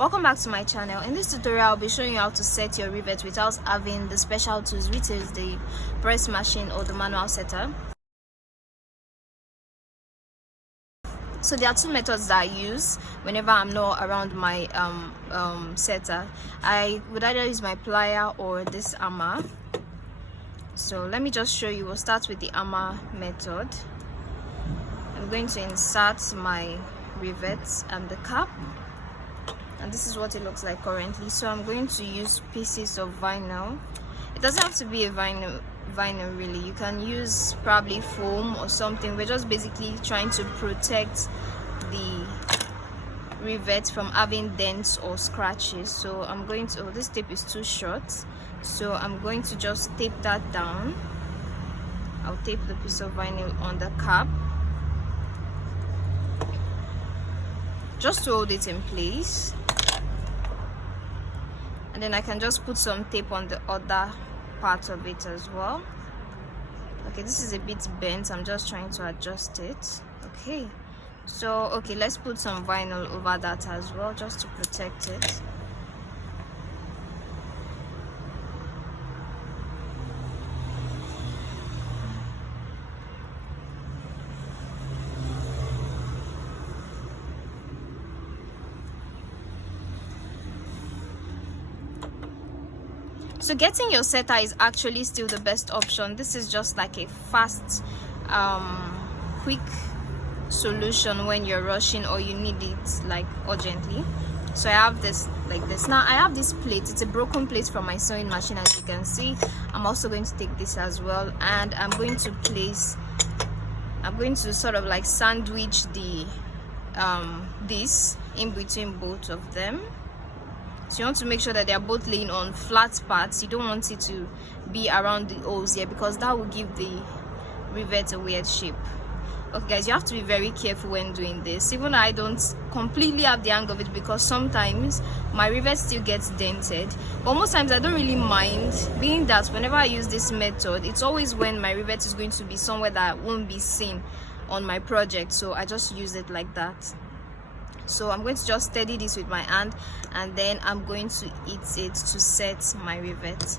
Welcome back to my channel. In this tutorial I'll be showing you how to set your rivet without having the special tools, which is the press machine or the manual setter. So there are two methods that I use whenever I'm not around my setter. I would either use my plier or this hammer. So let me just show you. We'll start with the hammer method. I'm going to insert my rivets and the cap, and this is what it looks like currently. So I'm going to use pieces of vinyl. It doesn't have to be a vinyl really. You can use probably foam or something. We're just basically trying to protect the rivet from having dents or scratches. So I'm going to, oh, this tape is too short, so I'm going to just tape that down. I'll tape the piece of vinyl on the cap just to hold it in place, and then I can just put some tape on the other part of it as well. Okay, this is a bit bent, I'm just trying to adjust it. Okay, so okay, let's put some vinyl over that as well, just to protect it. So getting your setter is actually still the best option. This is just like a fast quick solution when you're rushing or you need it like urgently. So I have this like this. Now I have this plate. It's a broken plate from my sewing machine, as you can see. I'm also going to take this as well, and I'm going to sort of like sandwich the this in between both of them. So you want to make sure that they are both laying on flat parts. You don't want it to be around the holes here, because that will give the rivet a weird shape. Okay guys, you have to be very careful when doing this. Even I don't completely have the hang of it, because sometimes my rivet still gets dented, but most times I don't really mind, being that whenever I use this method, it's always when my rivet is going to be somewhere that won't be seen on my project, so I just use it like that. So I'm going to just steady this with my hand, and then I'm going to hit it to set my rivet.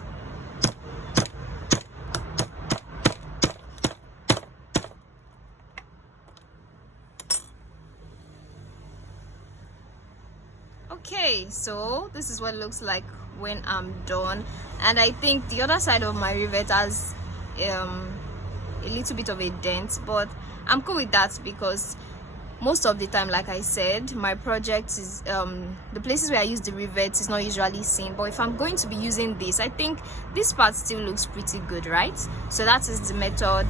Okay, so this is what it looks like when I'm done, and I think the other side of my rivet has a little bit of a dent, but I'm cool with that, because most of the time, like I said, my project is the places where I use the rivets is not usually seen. But if I'm going to be using this, I think this part still looks pretty good, right? So that is the method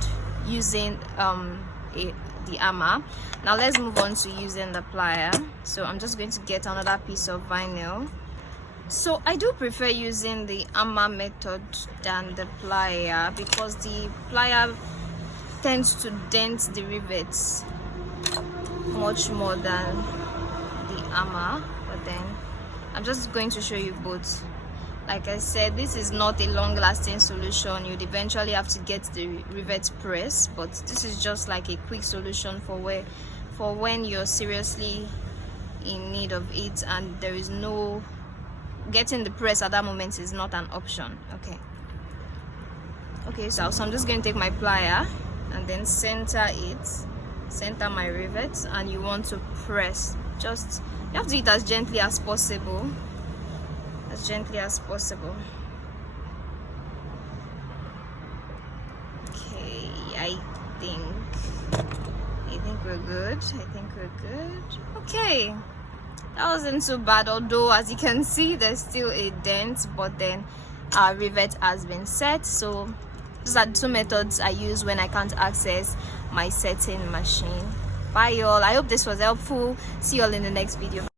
using the hammer. Now let's move on to using the plier. So I'm just going to get another piece of vinyl. So I do prefer using the hammer method than the plier, because the plier tends to dent the rivets much more than the hammer. But then I'm just going to show you both. Like I said, this is not a long-lasting solution. You'd eventually have to get the rivet press, but this is just like a quick solution for when you're seriously in need of it and there is no getting the press at that moment is not an option. Okay, so I'm just going to take my plier and then center my rivet, and you want to press. Just, you have to do it as gently as possible. Okay, I think we're good. Okay, that wasn't too bad, although as you can see there's still a dent, but then our rivet has been set. So these are the two methods I use when I can't access my setting machine. Bye y'all, I hope this was helpful. See y'all in the next video.